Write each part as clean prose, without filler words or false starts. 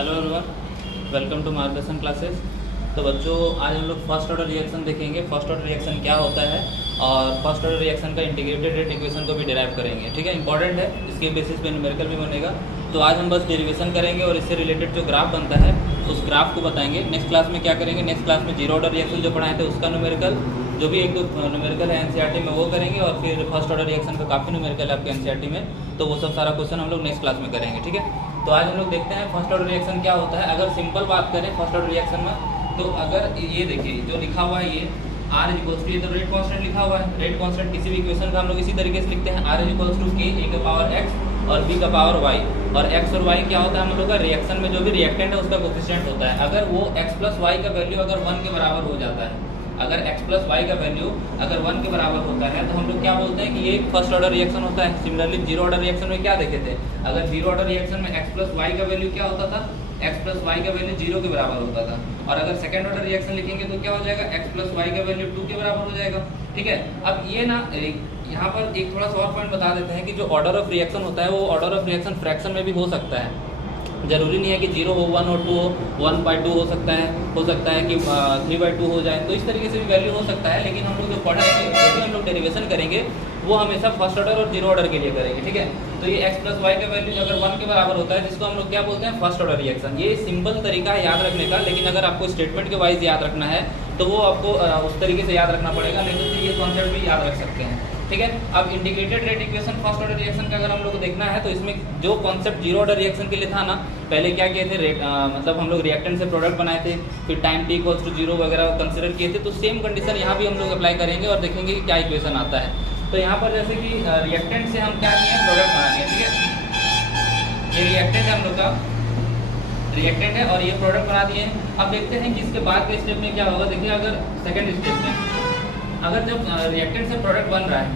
Hello everyone, welcome to मार्गदर्शन classes. तो बच्चों, आज हम लोग फर्स्ट ऑर्डर रिएक्शन देखेंगे। फर्स्ट ऑर्डर रिएक्शन क्या होता है और फर्स्ट ऑर्डर रिएक्शन का इंटीग्रेटेड रेट इक्वेशन को भी डिराइव करेंगे। ठीक है, इंपॉर्टेंट है, इसके बेसिस पे न्यूमेरिकल भी बनेगा। तो आज हम बस डेरिवेशन करेंगे और इससे रिलेटेड जो ग्राफ बनता है उस ग्राफ को बताएंगे। नेक्स्ट क्लास में क्या करेंगे, नेक्स्ट क्लास में जीरो ऑर्डर रिएक्शन जो पढ़ाए थे उसका न्यूमेरिकल, जो भी एक दो न्यूमेरिकल है एनसीईआरटी में वो करेंगे, और फिर फर्स्ट ऑर्डर रिएक्शन का काफ़ी न्यूमेरिकल है आपके एनसीईआरटी में, तो वो सब सारा क्वेश्चन हम लोग नेक्स्ट क्लास में करेंगे। ठीक है, तो आज हम लोग देखते हैं फर्स्ट ऑर्डर रिएक्शन क्या होता है। अगर सिंपल बात करें फर्स्ट ऑर्डर रिएक्शन में, तो अगर ये देखिए जो लिखा हुआ है ये आर इक्वल्स टू, ये तो रेट कांस्टेंट लिखा हुआ है। रेट कांस्टेंट किसी भी इक्वेशन का हम लोग इसी तरीके से लिखते हैं, आर इक्वल्स टू के ए का पावर एक्स और बी का पावर वाई। और एक्स और वाई क्या होता है हम लोग का, रिएक्शन में जो भी रिएक्टेंट है उसका कोफिशिएंट होता है। अगर वो एक्स प्लस वाई का वैल्यू अगर 1 के बराबर हो जाता है, अगर x प्लस वाई का वैल्यू अगर 1 के बराबर होता है, तो हम लोग क्या बोलते हैं कि ये फर्स्ट ऑर्डर रिएक्शन होता है। सिमिलरली जीरो ऑर्डर रिएक्शन में क्या देखे थे, अगर जीरो ऑर्डर रिएक्शन में x प्लस वाई का वैल्यू क्या होता था, x प्लस वाई का वैल्यू 0 के बराबर होता था। और अगर सेकंड ऑर्डर रिएक्शन लिखेंगे तो क्या हो जाएगा, x प्लस वाई का वैल्यू 2 के बराबर हो जाएगा। ठीक है, अब ये ना यहाँ पर एक थोड़ा सा और पॉइंट बता देते हैं कि जो ऑर्डर ऑफ रिएक्शन होता है वो ऑर्डर ऑफ रिएक्शन फ्रैक्शन में भी हो सकता है। जरूरी नहीं है कि 0 हो, 1 हो, 2 हो, 1/2 हो सकता है कि 3/2 हो जाए, तो इस तरीके से भी वैल्यू हो सकता है। लेकिन हम लोग जो पढ़ेंगे, जो भी हम लोग डेरिवेशन करेंगे वो हमेशा फर्स्ट ऑर्डर और जीरो ऑर्डर के लिए करेंगे। ठीक है, तो ये x प्लस वाई का वैल्यू अगर 1 के बराबर होता है, जिसको हम लोग क्या बोलते हैं, फर्स्ट ऑर्डर रिएक्शन। ये सिंपल तरीका है याद रखने का, लेकिन अगर आपको स्टेटमेंट के वाइज याद रखना है तो वो आपको उस तरीके से याद रखना पड़ेगा, नहीं तो ये कॉन्सेप्ट भी याद रख सकते हैं। ठीक है, अब integrated rate equation first order reaction का अगर हम लोग को देखना है, तो इसमें जो कॉन्सेप्ट जीरो ऑर्डर रिएक्शन के लिए था ना, पहले क्या किए थे, मतलब हम लोग रिएक्टेंट से प्रोडक्ट बनाए थे, फिर टाइम t इक्वल्स टू 0 वगैरह कंसिडर किए थे। तो सेम कंडीशन यहाँ भी हम लोग अप्लाई करेंगे और देखेंगे कि क्या इक्वेशन आता है। तो यहाँ पर जैसे कि रिएक्टेंट से हम क्या किए, प्रोडक्ट बना लिए। ठीक है, ये रिएक्टेंट है हम लोग का, रिएक्टेंट है और ये प्रोडक्ट बना दिए। अब देखते हैं कि इसके बाद के स्टेप में क्या होगा। देखिए, अगर सेकेंड स्टेप में अगर जब रिएक्टेंट से प्रोडक्ट बन रहा है,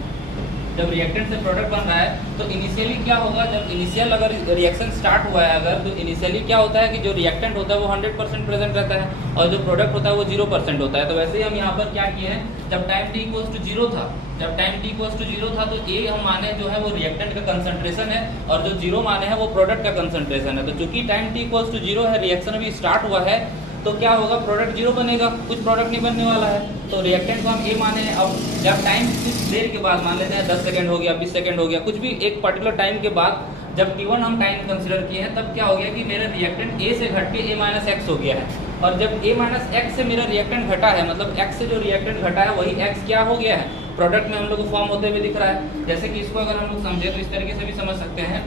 जब रिएक्टेंट से प्रोडक्ट बन रहा है तो इनिशियली क्या होगा, जब इनिशियल अगर रिएक्शन स्टार्ट हुआ है अगर, तो इनिशियली क्या होता है कि जो रिएक्टेंट होता है वो 100% प्रेजेंट रहता है और जो प्रोडक्ट होता है वो 0% होता है। तो वैसे ही हम यहाँ पर क्या किए हैं, जब टाइम t इक्वल्स टू 0 था, जब टाइम t इक्वल्स टू 0 था, तो ए हम माने जो है वो रिएक्टेंट का कंसंट्रेशन है और जो 0 माने हैं वो प्रोडक्ट का कंसंट्रेशन है। तो चूंकि टाइम t इक्वल्स टू 0 है, रिएक्शन अभी स्टार्ट हुआ है, तो क्या होगा, प्रोडक्ट 0 बनेगा, कुछ प्रोडक्ट नहीं बनने वाला है। तो रिएक्टेंट को हम ए माने हैं। अब जब टाइम कुछ देर के बाद, मान लेते हैं 10 सेकंड हो गया, 20 सेकंड हो गया, कुछ भी एक पर्टिकुलर टाइम के बाद जब t1 हम टाइम कंसिडर किए हैं, तब क्या हो गया कि मेरा रिएक्टेंट ए से घट के a माइनस एक्स हो गया है। और जब a माइनस एक्स से मेरा रिएक्टेंट घटा है, मतलब x से जो रिएक्टेंट घटा है वही x क्या हो गया है, प्रोडक्ट में हम लोग को फॉर्म होते हुए दिख रहा है। जैसे कि इसको अगर हम लोग समझे तो इस तरीके से भी समझ सकते हैं।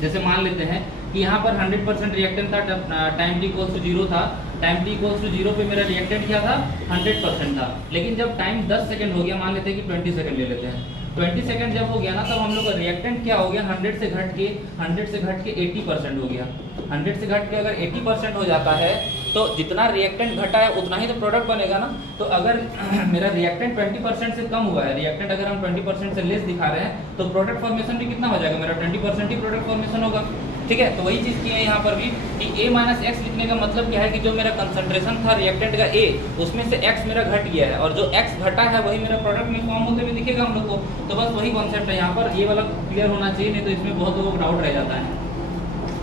जैसे मान लेते हैं कि यहाँ पर 100% रिएक्टेंट था, जब टाइम t इक्वल्स टू 0 था, टाइम t इक्वल्स टू 0 पे मेरा रिएक्टेंट क्या था, 100% था। लेकिन जब टाइम 10 सेकंड हो गया, मान लेते हैं कि 20 सेकंड ले लेते हैं, 20 सेकंड जब हो गया ना, तब हम लोग का रिएक्टेंट क्या हो गया, 100 से घट के 80% हो गया। 100 से घट के अगर 80% हो जाता है, तो जितना रिएक्टेंट घटा है उतना ही तो प्रोडक्ट बनेगा ना। तो अगर मेरा रिएक्टेंट 20% से कम हुआ है, रिएक्टेंट अगर हम 20% से लेस दिखा रहे हैं, तो प्रोडक्ट फॉर्मेशन भी कितना हो जाएगा, मेरा 20% ही प्रोडक्ट फॉर्मेशन होगा। ठीक है, तो वही चीज़ की है यहाँ पर भी कि a माइनस एक्स लिखने का मतलब क्या है कि जो मेरा कंसंट्रेशन था रिएक्टेंट का a, उसमें से x मेरा घट गया है और जो x घटा है वही मेरा प्रोडक्ट में फॉर्म होते हुए दिखेगा हम लोग को। तो बस वही कॉन्सेप्ट है यहाँ पर, ये वाला क्लियर होना चाहिए, नहीं तो इसमें बहुत लोगों को डाउट रह जाता है।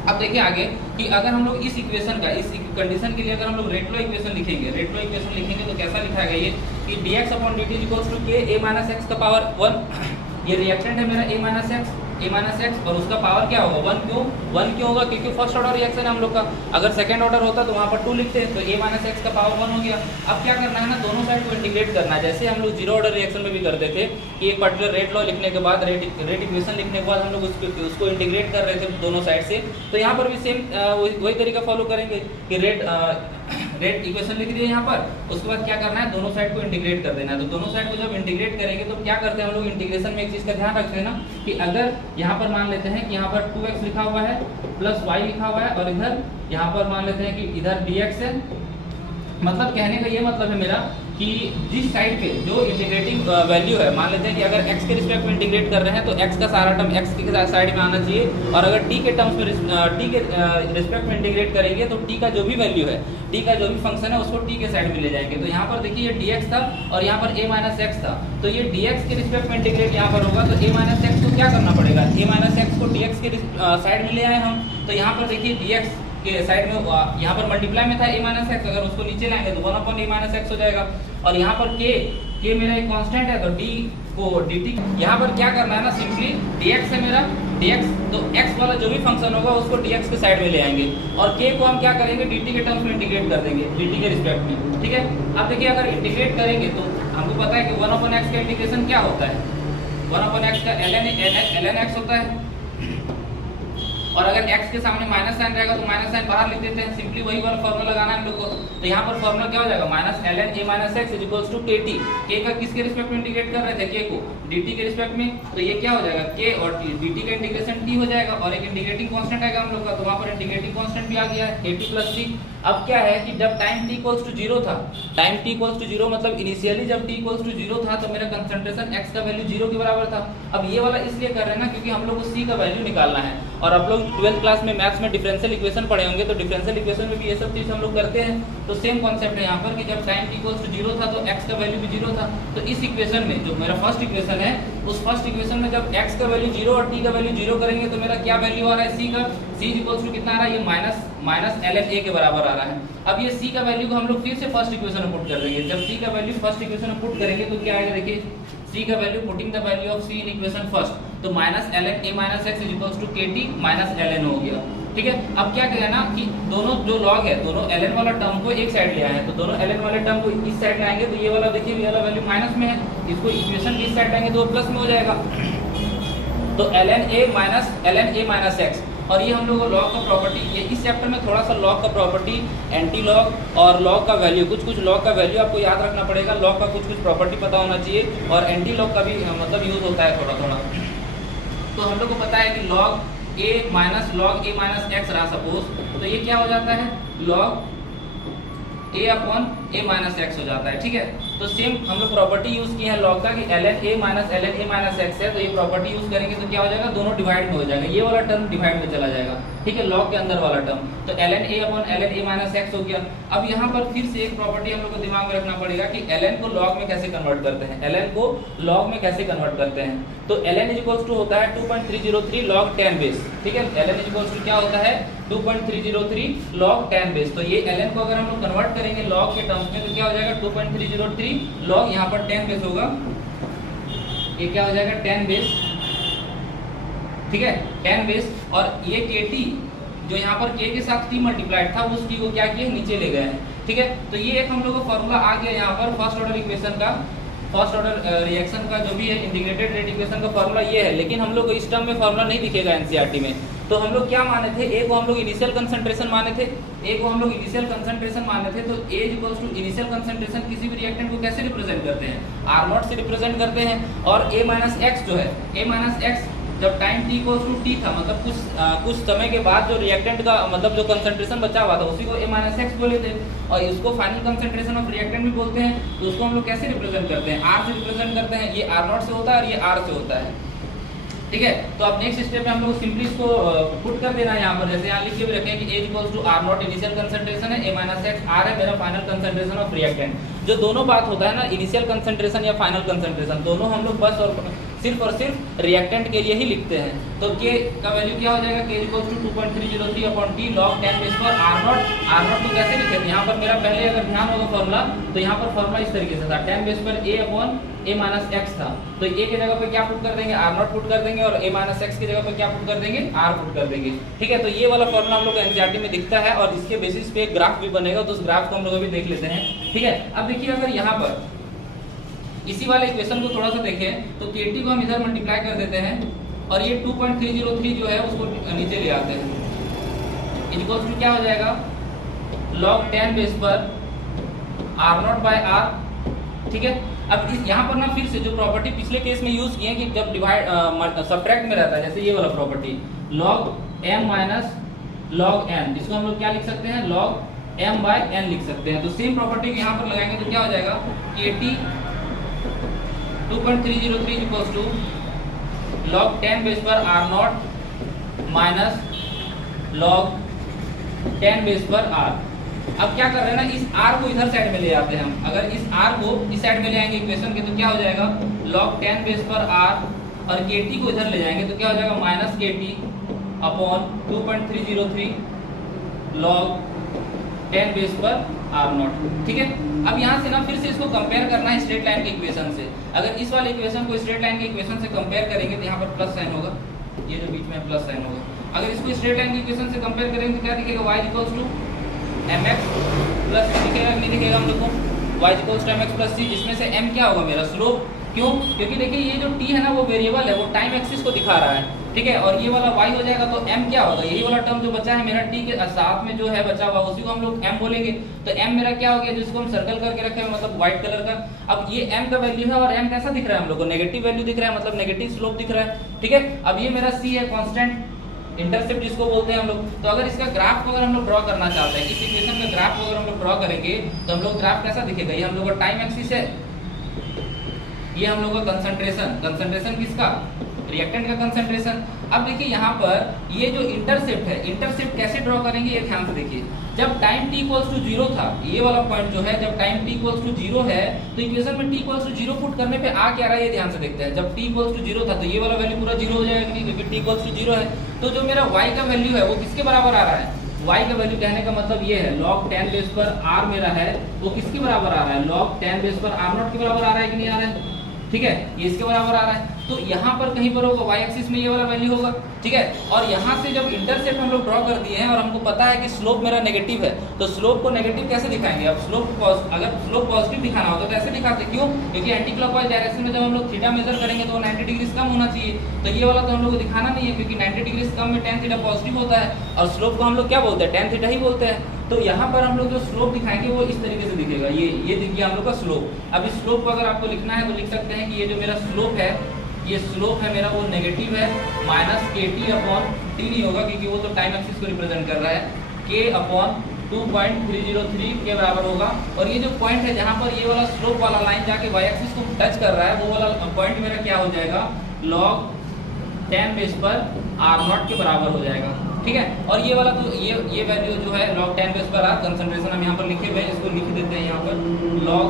अब देखिए आगे कि अगर हम लोग इस इक्वेशन का, इस कंडीशन के लिए अगर हम लोग रेट लॉ इक्वेशन लिखेंगे, रेट लॉ इक्वेशन लिखेंगे तो कैसा लिखा गया ये कि dx upon dt equals to k a minus x का पावर 1। ये रिएक्टेंट है मेरा a माइनस एक्स और उसका पावर क्या होगा, 1 क्यों होगा, क्योंकि फर्स्ट ऑर्डर रिएक्शन है हम लोग का। अगर सेकंड ऑर्डर होता तो वहाँ पर 2 लिखते हैं, तो a माइनस एक्स का पावर 1 हो गया। अब क्या करना है ना, दोनों साइड को इंटीग्रेट करना है, जैसे हम लोग जीरो ऑर्डर रिएक्शन में भी करते थे कि एक पर्टिकुलर रेट लॉ लिखने के बाद, रेट इक्वेशन लिखने के बाद हम लोग उसको इंटीग्रेट कर रहे थे दोनों साइड से। तो यहाँ पर भी सेम वही तरीका फॉलो करेंगे कि रेट इक्वेशन लिख दिए यहाँ पर, उसके बाद क्या करना है, दोनों साइड को इंटीग्रेट कर देना है। तो दोनों साइड को जब इंटीग्रेट करेंगे तो क्या करते हैं हम लोग, इंटीग्रेशन में एक चीज़ का ध्यान रखते हैं ना कि अगर यहाँ पर मान लेते हैं कि यहाँ पर 2x लिखा हुआ है प्लस y लिखा हुआ है और इधर यहाँ पर मान लेते हैं कि इधर dx है, मतलब कहने का ये मतलब है मेरा कि जिस साइड पे जो इंटीग्रेटिंग वैल्यू है, मान लेते हैं कि अगर x के रिस्पेक्ट में इंटीग्रेट कर रहे हैं तो x का सारा टर्म x के साइड में आना चाहिए, और अगर t के टर्म्स में t के रिस्पेक्ट में इंटीग्रेट करेंगे तो t का जो भी वैल्यू है, t का जो भी फंक्शन है उसको t के साइड में ले जाएंगे। तो यहाँ पर देखिए ये dx था और यहाँ पर a माइनस एक्स था, तो ये dx के रिस्पेक्ट में इंटीग्रेट यहाँ पर होगा, तो a माइनस एक्स को क्या करना पड़ेगा, a माइनस एक्स को dx के साइड में ले आए हम। तो यहाँ पर देखिए dx के साइड में यहाँ पर मल्टीप्लाई में था a माइनस एक्स, अगर उसको नीचे लाएंगे तो 1/a माइनस एक्स हो जाएगा। और यहाँ पर k मेरा एक कांस्टेंट है, तो d को dt यहाँ पर क्या करना है ना, सिंपली dx है मेरा dx, तो x वाला जो भी फंक्शन होगा उसको dx के साइड में ले आएंगे और k को हम क्या करेंगे dt के टर्म्स में इंटीग्रेट कर देंगे, dt के रिस्पेक्ट में। ठीक है, अब देखिए अगर इंटीग्रेट करेंगे तो हमको पता है कि 1/x का इंटीग्रेशन क्या होता है, 1/x का ln x होता है, और अगर x के सामने माइनस साइन रहेगा तो माइनस साइन बाहर लिख देते हैं, सिंपली वही वाला फॉर्मूला लगाना है हम लोग को। तो यहाँ पर फॉर्मूला क्या हो जाएगा, minus ln a minus x equals to kt, k का किसके रिस्पेक्ट में इंटीग्रेट कर रहे थे, k को dt के रिस्पेक्ट में, तो ये क्या हो जाएगा k और dt का इंटीग्रेशन t हो जाएगा, और एक इंटीग्रेटिंग कांस्टेंट आएगा हम लोग का, तो वहाँ पर इंटीग्रेटिंग कांस्टेंट भी आ गया है kt प्लस t। अब क्या है कि जब टाइम t इक्वल्स टू 0 था, टाइम t इक्वल्स टू 0 मतलब इनिशियली जब t इक्वल्स टू 0 था तो मेरा कंसंट्रेशन x का वैल्यू 0 के बराबर था। अब ये वाला इसलिए कर रहे हैं ना क्योंकि हम लोग को c का वैल्यू निकालना है, और आप लोग 12th क्लास में मैथ्स में डिफरेंशियल इक्वेशन पढ़े होंगे, तो डिफरेंशियल इक्वेशन में भी ये सब चीज हम लोग करते हैं। तो सेम कॉन्सेप्ट है यहाँ पर कि जब टाइम t इक्वल्स टू 0 था तो x का वैल्यू भी 0 था। तो इस इक्वेशन में जो मेरा फर्स्ट इक्वेशन है, उस फर्स्ट इक्वेशन में जब x का वैल्यू 0 और t का वैल्यू 0 करेंगे तो मेरा क्या वैल्यू आ रहा है c का, c इक्वल्स टू कितना आ रहा है, ये माइनस ln a के बराबर आ रहा है। अब ये c का वैल्यू को हम लोग फिर से फर्स्ट इक्वेशन में पुट कर देंगे। जब c का वैल्यू फर्स्ट इक्वेशन में पुट करेंगे तो क्या आएगा, देखिए c का value putting the value of c in equation first, तो minus ln a minus x equals to kt minus ln हो गया। ठीक है, अब क्या करें ना कि दोनों जो लॉग है, दोनों ln वाला टर्म को एक साइड ले आए हैं, तो दोनों ln वाले टर्म को इस साइड लाएंगे तो ये वाला देखिए, ये वाला वैल्यू माइनस में है, इसको इक्वेशन की इस साइड लाएंगे तो प्लस में हो जाएगा। तो ln a माइनस एक्स, और ये हम लोग को लॉग का प्रॉपर्टी, ये इस चैप्टर में थोड़ा सा लॉग का प्रॉपर्टी, एंटी लॉग और लॉग का वैल्यू, कुछ लॉग का वैल्यू आपको याद रखना पड़ेगा, लॉग का कुछ प्रॉपर्टी पता होना चाहिए, और एंटी लॉग का भी मतलब यूज होता है थोड़ा थोड़ा। तो हम लोग को पता है कि लॉग a माइनस एक्स रहा सपोज, तो ये क्या हो जाता है, लॉग a माइनस एक्स हो जाता है। ठीक है, तो सेम हम लोग प्रॉपर्टी यूज की है लॉग का कि ln a माइनस एक्स है, तो ये प्रॉपर्टी यूज करेंगे तो क्या हो जाएगा, दोनों डिवाइड में हो जाएगा, ये वाला टर्म डिवाइड में चला जाएगा। ठीक है, लॉग के अंदर वाला टर्म, तो ln a माइनस एक्स हो गया। अब यहाँ पर फिर से एक प्रॉपर्टी हम लोग को दिमाग में रखना पड़ेगा कि ln को लॉग में कैसे कन्वर्ट करते हैं, ln को लॉग में कैसे कन्वर्ट करते हैं। तो ln इक्वल्स टू होता है 2.303 log 10 बेस। ठीक है, ln इक्वल्स टू क्या होता है, 2.303 log 10 बेस। तो ये ln को अगर हम लोग कन्वर्ट करेंगे लॉग के टर्म्स में तो क्या हो जाएगा, 2.303 log यहाँ पर 10 बेस होगा, ये क्या हो जाएगा 10 बेस। ठीक है, 10 बेस, और ये kt जो यहाँ पर k के साथ t मल्टीप्लाइड था, उस t को क्या किया, नीचे ले गए हैं। ठीक है, तो ये एक हम लोग को फॉर्मूला आ गया यहाँ पर फर्स्ट ऑर्डर इक्वेशन का, फर्स्ट ऑर्डर रिएक्शन का जो भी है इंटीग्रेटेड रेट इक्वेशन का फॉर्मूला ये है। लेकिन हम लोग को इस टर्म में फॉर्मूला नहीं दिखेगा एनसीईआरटी में, तो हम लोग क्या माने थे, ए को हम लोग इनिशियल कंसंट्रेशन माने थे, तो ए इक्वल्स टू इनिशियल कंसंट्रेशन किसी भी रिएक्टेंट को कैसे रिप्रेजेंट करते हैं, r0 से रिप्रेजेंट करते हैं, और a माइनस एक्स जो है, a माइनस एक्स जब time t equals to t था, मतलब कुछ समय के बाद जो रिएक्टेंट का मतलब जो कंसंट्रेशन बचा हुआ था उसी को a माइनस एक्स बोले थे, और इसको फाइनल कंसंट्रेशन ऑफ रिएक्टेंट भी बोलते हैं। तो उसको हम लोग कैसे रिप्रेजेंट करते हैं, r से रिप्रेजेंट करते हैं, ये r0 से होता है और ये r से होता है। ठीक है, तो अब नेक्स्ट स्टेप में हम लोग सिंपली इसको पुट कर देना है यहाँ पर, जैसे यहाँ लिख के भी रखें कि A equals to r0 initial concentration है, a माइनस एक्स r है मेरा फाइनल कंसंट्रेशन ऑफ रिएक्टेंट। जो दोनों बात होता है ना, इनिशियल कंसंट्रेशन या फाइनल कंसंट्रेशन, दोनों हम लोग बस और सिर्फ रिएक्टेंट के लिए ही लिखते हैं। तो k का वैल्यू क्या हो जाएगा, k equals to 2.303 upon t log 10 base पर r0 को कैसे लिखे थे, यहाँ पर मेरा पहले अगर ध्यान होगा फॉर्मूला, तो यहाँ पर फॉर्मूला इस तरीके से था, 10 बेस पर a upon a minus x था, तो a की जगह पे क्या पुट कर देंगे, r0 पुट कर देंगे, और a माइनस एक्स की जगह पे क्या पुट कर देंगे, r पुट कर देंगे। ठीक है, तो ये वाला फॉर्मूला हम लोग को एनसीईआरटी में दिखता है, और इसके बेसिस पे एक ग्राफ भी बनेगा, तो उस ग्राफ को हम लोग अभी देख लेते हैं। ठीक है, अब देखिए अगर यहाँ पर इसी वाले इक्वेशन को थोड़ा सा देखें तो kt को हम इधर मल्टीप्लाई कर देते हैं, और ये 2.303 जो है उसको नीचे ले आते हैं, इक्वल्स टू क्या हो जाएगा, log 10 बेस पर r0 बाय r। ठीक है, अब इस यहाँ पर ना फिर से जो प्रॉपर्टी पिछले केस में यूज किए कि जब डिवाइड सब्ट्रैक्ट में रहता है, जैसे ये वाला property log m minus log n, इसको हम लोग क्या लिख सकते हैं, log m बाय n लिख सकते हैं। तो सेम प्रॉपर्टी को यहाँ पर लगाएंगे तो क्या हो जाएगा, kt 2.303 equals to log 10 base पर r0 माइनस log 10 बेस पर r। अब क्या कर रहे हैं ना, इस r को इधर साइड में ले आते हैं हम, अगर इस r को इस साइड में ले आएंगे इक्वेशन के तो क्या हो जाएगा, log 10 बेस पर r, और kt को इधर ले जाएंगे तो क्या हो जाएगा, minus kt upon 2.303 log 10 base पर आर नॉट। ठीक है, अब यहाँ से ना फिर से इसको कंपेयर करना है स्ट्रेट लाइन के इक्वेशन से। अगर इस वाले इक्वेशन को स्ट्रेट लाइन के इक्वेशन से कंपेयर करेंगे तो यहाँ पर प्लस साइन होगा, ये जो बीच में प्लस साइन होगा। अगर इसको स्ट्रेट लाइन के इक्वेशन से कंपेयर करेंगे तो क्या दिखेगा, y equals to mx plus c दिखेगा, नहीं दिखेगा हम लोग को y equals to mx plus c, जिसमें से m क्या होगा मेरा स्लोप। क्यों, क्योंकि देखिए ये जो t है ना वो वेरिएबल है, वो टाइम एक्सिस को दिखा रहा है। ठीक है, और ये वाला y हो जाएगा तो m क्या होगा, यही वाला टर्म जो बचा है मेरा t के साथ में जो है बचा हुआ उसी को हम लोग m बोलेंगे। तो m मेरा क्या हो गया, जिसको हम सर्कल करके रखे हैं मतलब व्हाइट कलर का। अब ये m का वैल्यू है और m कैसा दिख रहा है हम लोग को, नेगेटिव वैल्यू दिख रहा है, मतलब नेगेटिव स्लोप दिख रहा है। ठीक है, अब ये मेरा c है, कांस्टेंट इंटरसेप्ट जिसको बोलते हैं हम लोग। तो अगर इसका ग्राफ को अगर हम लोग ड्रॉ करना चाहते हैं, इस इक्वेशन का ग्राफ को अगर हम लोग ड्रॉ करेंगे तो हम लोग ग्राफ कैसा दिखेगा, ये हम लोग का टाइम एक्सिस है, ये हम लोग का कंसंट्रेशन किसका, रिएक्टेंट का कंसंट्रेशन। अब देखिए यहाँ पर ये जो इंटरसेप्ट है, इंटरसेप्ट कैसे ड्रॉ करेंगे ये ध्यान से देखिए। जब टाइम t इक्वल्स टू 0 था, ये वाला पॉइंट जो है जब टाइम t इक्वल्स टू 0 है तो इक्वेशन में t इक्वल्स टू 0 पुट करने पे आ क्या रहा है ये ध्यान से देखते हैं। जब t इक्वल्स टू 0 था तो ये वाला वैल्यू पूरा 0 हो जाएगा क्योंकि t इक्वल्स टू 0 है। तो जो मेरा y का वैल्यू है वो किसके बराबर आ रहा है, y का वैल्यू कहने का मतलब ये है log 10 बेस पर r मेरा है वो किसके बराबर आ रहा है, log 10 बेस पर r नॉट के बराबर आ रहा है कि नहीं आ रहा है। ठीक है, ये इसके बराबर आ रहा है, तो यहाँ पर कहीं पर होगा y एक्सिस में ये वाला वैल्यू होगा। ठीक है, और यहाँ से जब इंटरसेप्ट हम लोग ड्रॉ कर दिए हैं और हमको पता है कि स्लोप मेरा नेगेटिव है, तो स्लोप को नेगेटिव कैसे दिखाएंगे। अब अगर स्लोप पॉजिटिव दिखाना होता तो ऐसे दिखाते, क्यों, क्योंकि एंटी क्लॉकवाइज डायरेक्शन में जब हम लोग थीटा मेजर करेंगे तो 90 डिग्री कम होना चाहिए। तो ये वाला तो हम लोग को दिखाना नहीं है क्योंकि 90 डिग्री कम में tan थीटा पॉजिटिव होता है और स्लोप को हम लोग क्या बोलते हैं, tan थीटा ही बोलते हैं। तो यहाँ पर हम लोग जो स्लोप दिखाएंगे वो इस तरीके से दिखेगा, ये देखिए हम लोग का स्लोप। अब इस स्लोप को अगर आपको लिखना है तो लिख सकते हैं कि ये जो मेरा स्लोप है, ये स्लोप है मेरा वो नेगेटिव है, माइनस kt अपॉन t नहीं होगा क्योंकि वो तो टाइम एक्सिस को रिप्रेजेंट कर रहा है, k अपॉन 2.303 के बराबर होगा। और ये जो पॉइंट है जहाँ पर ये वाला स्लोप वाला लाइन जाके y एक्सिस को टच कर रहा है वो वाला पॉइंट मेरा क्या हो जाएगा, log 10 बेस पर r नॉट के बराबर हो जाएगा। ठीक है, और ये वाला तो ये वैल्यू जो है log 10 बेस पर r, कंसंट्रेशन हम यहाँ पर लिखे हुए हैं, इसको लिख देते हैं यहाँ पर log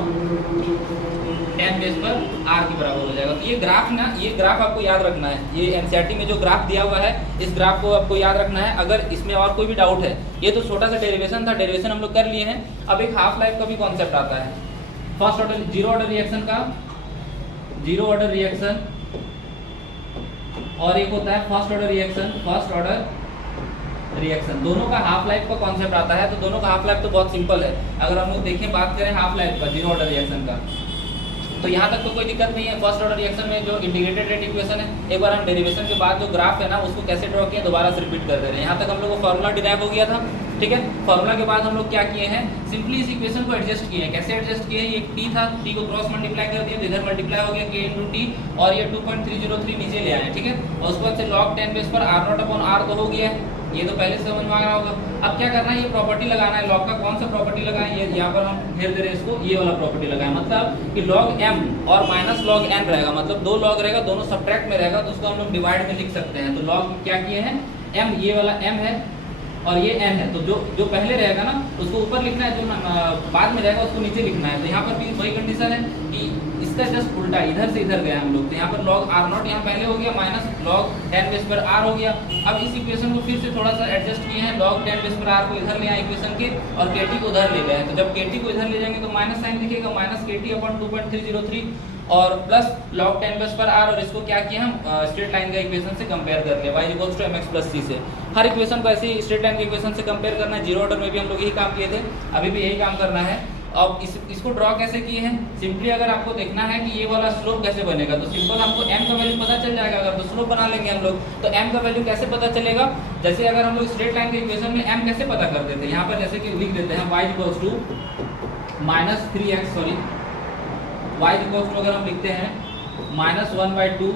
10 बेस पर r के बराबर हो जाएगा। तो ये ग्राफ ना, ये ग्राफ आपको याद रखना है, ये एनसीईआरटी में जो ग्राफ दिया हुआ है इस ग्राफ को आपको याद रखना है। अगर इसमें और कोई भी डाउट है, ये तो छोटा सा डेरिवेशन था, डेरिवेशन हम लोग कर लिए हैं। अब एक हाफ लाइफ का भी कॉन्सेप्ट आता है, first order zero order reaction का, जीरो ऑर्डर रिएक्शन, और एक होता है first order reaction, first order reaction. दोनों का हाफ लाइफ का कॉन्सेप्ट आता है। तो दोनों का हाफ लाइफ तो बहुत सिंपल है। अगर हम लोग देखें, बात करें हाफ लाइफ का जीरो ऑर्डर रिएक्शन का, तो यहाँ तक तो कोई दिक्कत नहीं है। फर्स्ट ऑर्डर रिएक्शन में जो इंटीग्रेटेड रेट इक्वेशन है, एक बार हम डेरिवेशन के बाद जो ग्राफ है ना उसको कैसे ड्रॉ किया दोबारा से रिपीट कर दे रहे हैं। यहाँ तक हम लोग को फॉर्मूला डिराइव हो गया था। ठीक है, फॉर्मूला के बाद हम लोग क्या किए हैं, सिंपली इस इक्वेशन को एडजस्ट किए हैं। कैसे एडजस्ट किए हैं, ये t था, t को क्रॉस मल्टीप्लाई कर दिया तो इधर मल्टीप्लाई हो गया k इंटू टी, और ये 2.303 नीचे ले आए। ठीक है, और उसके बाद से log 10 बेस पर r नॉट अपॉन r तो हो गया है, ये तो पहले से समझ में आ रहा होगा। अब क्या करना है, ये प्रॉपर्टी लगाना है। लॉग का कौन सा प्रॉपर्टी लगाएं, ये यहाँ पर हम घेर दे रहे हैं इसको, ये वाला प्रॉपर्टी लगाएं। मतलब कि log m और माइनस log n रहेगा, मतलब दो log रहेगा, दोनों सब्ट्रैक्ट में रहेगा, तो उसको हम लोग डिवाइड में लिख सकते हैं। तो log क्या किए हैं, m, ये वाला m है और ये n है, तो जो पहले रहेगा ना उसको ऊपर लिखना है, जो बाद में रहेगा उसको नीचे लिखना है। तो यहाँ पर भी वही कंडीशन है कि इसका जस्ट उल्टा, इधर से इधर गया हम लोग। तो यहाँ पर log r नॉट यहाँ पहले हो गया, माइनस log 10 बेस पर r हो गया। अब इस इक्वेशन को फिर से थोड़ा सा एडजस्ट किए हैं, log 10 बेस पर r को इधर ले आए इक्वेशन के, और kt को उधर ले गए। तो जब kt को इधर ले जाएंगे तो माइनस साइन दिखेगा, माइनस kt अपॉन 2.303 और प्लस log 10 बेस पर r, और इसको क्या किया हम स्ट्रेट लाइन का इक्वेशन से कंपेयर कर लिया y equals to mx plus c से। हर इक्वेशन को ऐसे ही स्ट्रेट लाइन के इक्वेशन से कंपेयर करना है। जीरो ऑर्डर में भी हम लोग यही काम किए थे, अभी भी यही काम करना है। अब इसको ड्रॉ कैसे किए हैं, सिंपली अगर आपको देखना है कि ये वाला स्लोप कैसे बनेगा तो सिंपल हमको m का वैल्यू पता चल जाएगा। अगर तो स्लोप बना लेंगे हम लोग, तो m का वैल्यू कैसे पता चलेगा, जैसे अगर हम लोग स्ट्रेट लाइन के इक्वेशन में m कैसे पता कर देते हैं, यहाँ पर जैसे कि लिख देते हैं y equals to minus 3x, sorry y equals to अगर हम लिखते हैं minus 1/2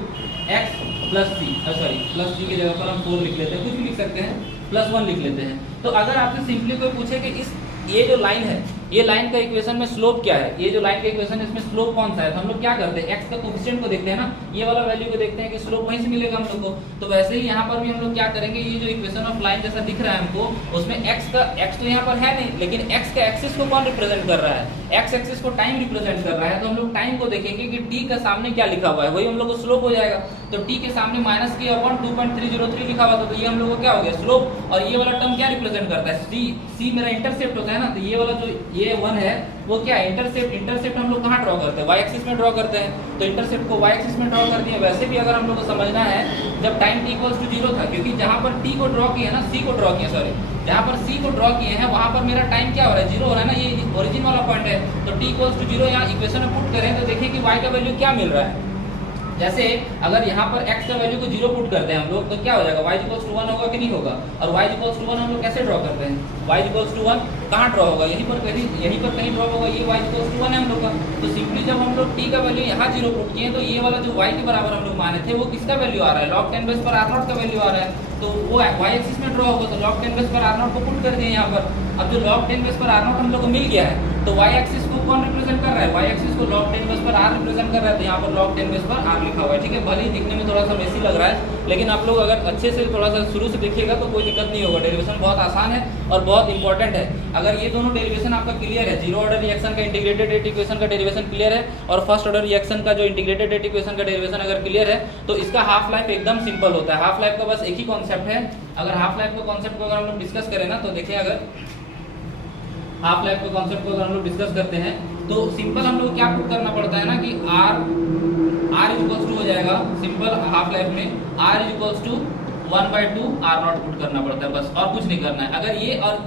x plus c, sorry plus c की जगह पर हम 4 लिख लेते हैं, कुछ भी लिख सकते हैं, प्लस 1 लिख लेते हैं। तो अगर आपसे सिंपली कोई पूछे कि ये जो लाइन है ये लाइन का इक्वेशन में स्लोप क्या है, ये जो लाइन का इक्वेशन है इसमें स्लोप कौन सा है, तो हम लोग क्या करते हैं x का कोफिशिएंट को देखते हैं ना, ये वाला वैल्यू को देखते हैं कि स्लोप वहीं से मिलेगा हम लोग को। तो वैसे ही यहाँ पर भी हम लोग क्या करेंगे, ये जो इक्वेशन ऑफ लाइन जैसा दिख रहा है हमको, उसमें x तो यहाँ पर है नहीं, लेकिन x का एक्सिस को कौन रिप्रेजेंट कर रहा है, x एक्सिस को टाइम रिप्रेजेंट कर रहा है। तो हम लोग टाइम को देखेंगे कि t का सामने क्या लिखा हुआ है, वही हम लोग को स्लोप हो जाएगा। तो t के सामने माइनस के अपॉन 2.303 लिखा हुआ था, तो ये हम लोग को क्या हो गया स्लोप। और ये वाला टर्म क्या रिप्रेजेंट करता है, c मेरा इंटरसेप्ट होता है ना, तो ये वाला जो ये 1 है वो क्या है इंटरसेप्ट हम लोग कहाँ ड्रॉ करते हैं, y एक्सिस में ड्रॉ करते हैं। तो इंटरसेप्ट को y एक्सिस में ड्रॉ कर दिया। वैसे भी अगर हम लोग को समझना है, जब टाइम t इक्वल्स टू 0 था, क्योंकि जहाँ पर t को ड्रॉ किया ना, c को ड्रॉ किया सॉरी, जहाँ पर c को ड्रॉ किए हैं वहाँ पर मेरा टाइम क्या हो रहा है, 0 हो रहा है ना, ये ओरिजिन वाला पॉइंट है। तो t इक्वल्स टू 0 यहाँ इक्वेशन में पुट करें तो देखिए कि y का वैल्यू क्या मिल रहा है। जैसे अगर यहाँ पर x का वैल्यू को 0 पुट करते हैं हम लोग, तो क्या हो जाएगा, y इक्वल्स टू 1 होगा कि नहीं होगा। और y इक्वल्स टू 1 हम लोग कैसे ड्रॉ करते हैं, y इक्वल्स टू 1 कहाँ ड्रॉ होगा, यहीं पर कहीं ड्रॉ होगा, ये y इक्वल्स टू 1 है हम लोग का। तो सिंपली जब हम लोग t का वैल्यू यहाँ 0 पुट किए, तो ये वाला जो y के बराबर हम लोग माने थे वो किसका वैल्यू आ रहा है, log 10 बेस पर r0 का वैल्यू आ रहा है। तो वो y एक्सिस में ड्रॉ होगा, तो log 10 बेस पर r0 को पुट कर दिए यहाँ पर। अब जो log 10 बेस पर r0 हम लोग को मिल गया है, तो y एक्सिस को कौन रिप्रेजेंट कर रहा है, y एक्सिस को log 10 बेस पर r रिप्रेजेंट कर रहा है। तो यहाँ पर log 10 बेस पर r लिखा हुआ है, ठीक है। भले ही दिखने में थोड़ा सा मेसी लग रहा है, लेकिन आप लोग अगर अच्छे से थोड़ा सा शुरू से देखिएगा तो कोई दिक्कत नहीं होगा। डेरिवेशन बहुत आसान है और बहुत इंपॉर्टेंट है। अगर ये दोनों डेरिवेशन आपका क्लियर है, जीरो ऑर्डर रिएक्शन का इंटीग्रेटेड रेट इक्वेशन का डेरिवेशन क्लियर है, और फर्स्ट ऑर्डर रिएक्शन का जो इंटीग्रेटेड रेट इक्वेशन का डेरिवेशन अगर क्लियर है, तो इसका हाफ लाइफ एकदम सिंपल होता है। हाफ लाइफ का बस एक ही कॉन्सेप्ट है। अगर हाफ लाइफ का कॉन्सेप्ट को अगर हम लोग डिस्कस करें ना, तो देखिए अगर हाफ लाइफ के कॉन्सेप्ट को अगर हम लोग डिस्कस करते हैं, तो सिंपल हम लोग क्या पुट करना पड़ता है ना कि r इक्वल्स टू हो जाएगा, सिंपल हाफ लाइफ में r equals to 1/2 r0 put करना पड़ता है, बस और कुछ नहीं करना है। अगर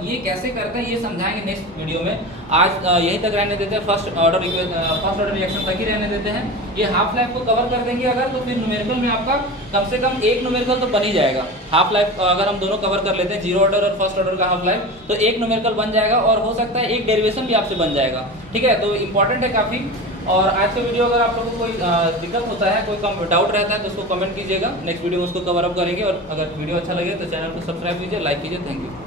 ये कैसे करते हैं ये समझाएंगे नेक्स्ट वीडियो में। आज यहीं तक रहने देते हैं, फर्स्ट ऑर्डर रिएक्शन तक ही रहने देते हैं। ये हाफ लाइफ को कवर कर देंगे अगर, तो फिर न्यूमेरिकल में आपका कम से कम एक न्यूमेरिकल तो बन ही जाएगा। हाफ लाइफ अगर हम दोनों कवर कर लेते हैं, जीरो ऑर्डर और फर्स्ट ऑर्डर का हाफ लाइफ, तो एक न्यूमेरिकल बन जाएगा और हो सकता है एक डेरिवेशन भी आपसे बन जाएगा, ठीक है। तो इंपॉर्टेंट है काफ़ी। और आज का वीडियो अगर आप लोगों को कोई दिक्कत होता है, कोई डाउट रहता है, तो उसको कमेंट कीजिएगा, नेक्स्ट वीडियो में उसको कवर अप करेंगे। और अगर वीडियो अच्छा लगे तो चैनल को सब्सक्राइब कीजिए, लाइक कीजिए। Thank you.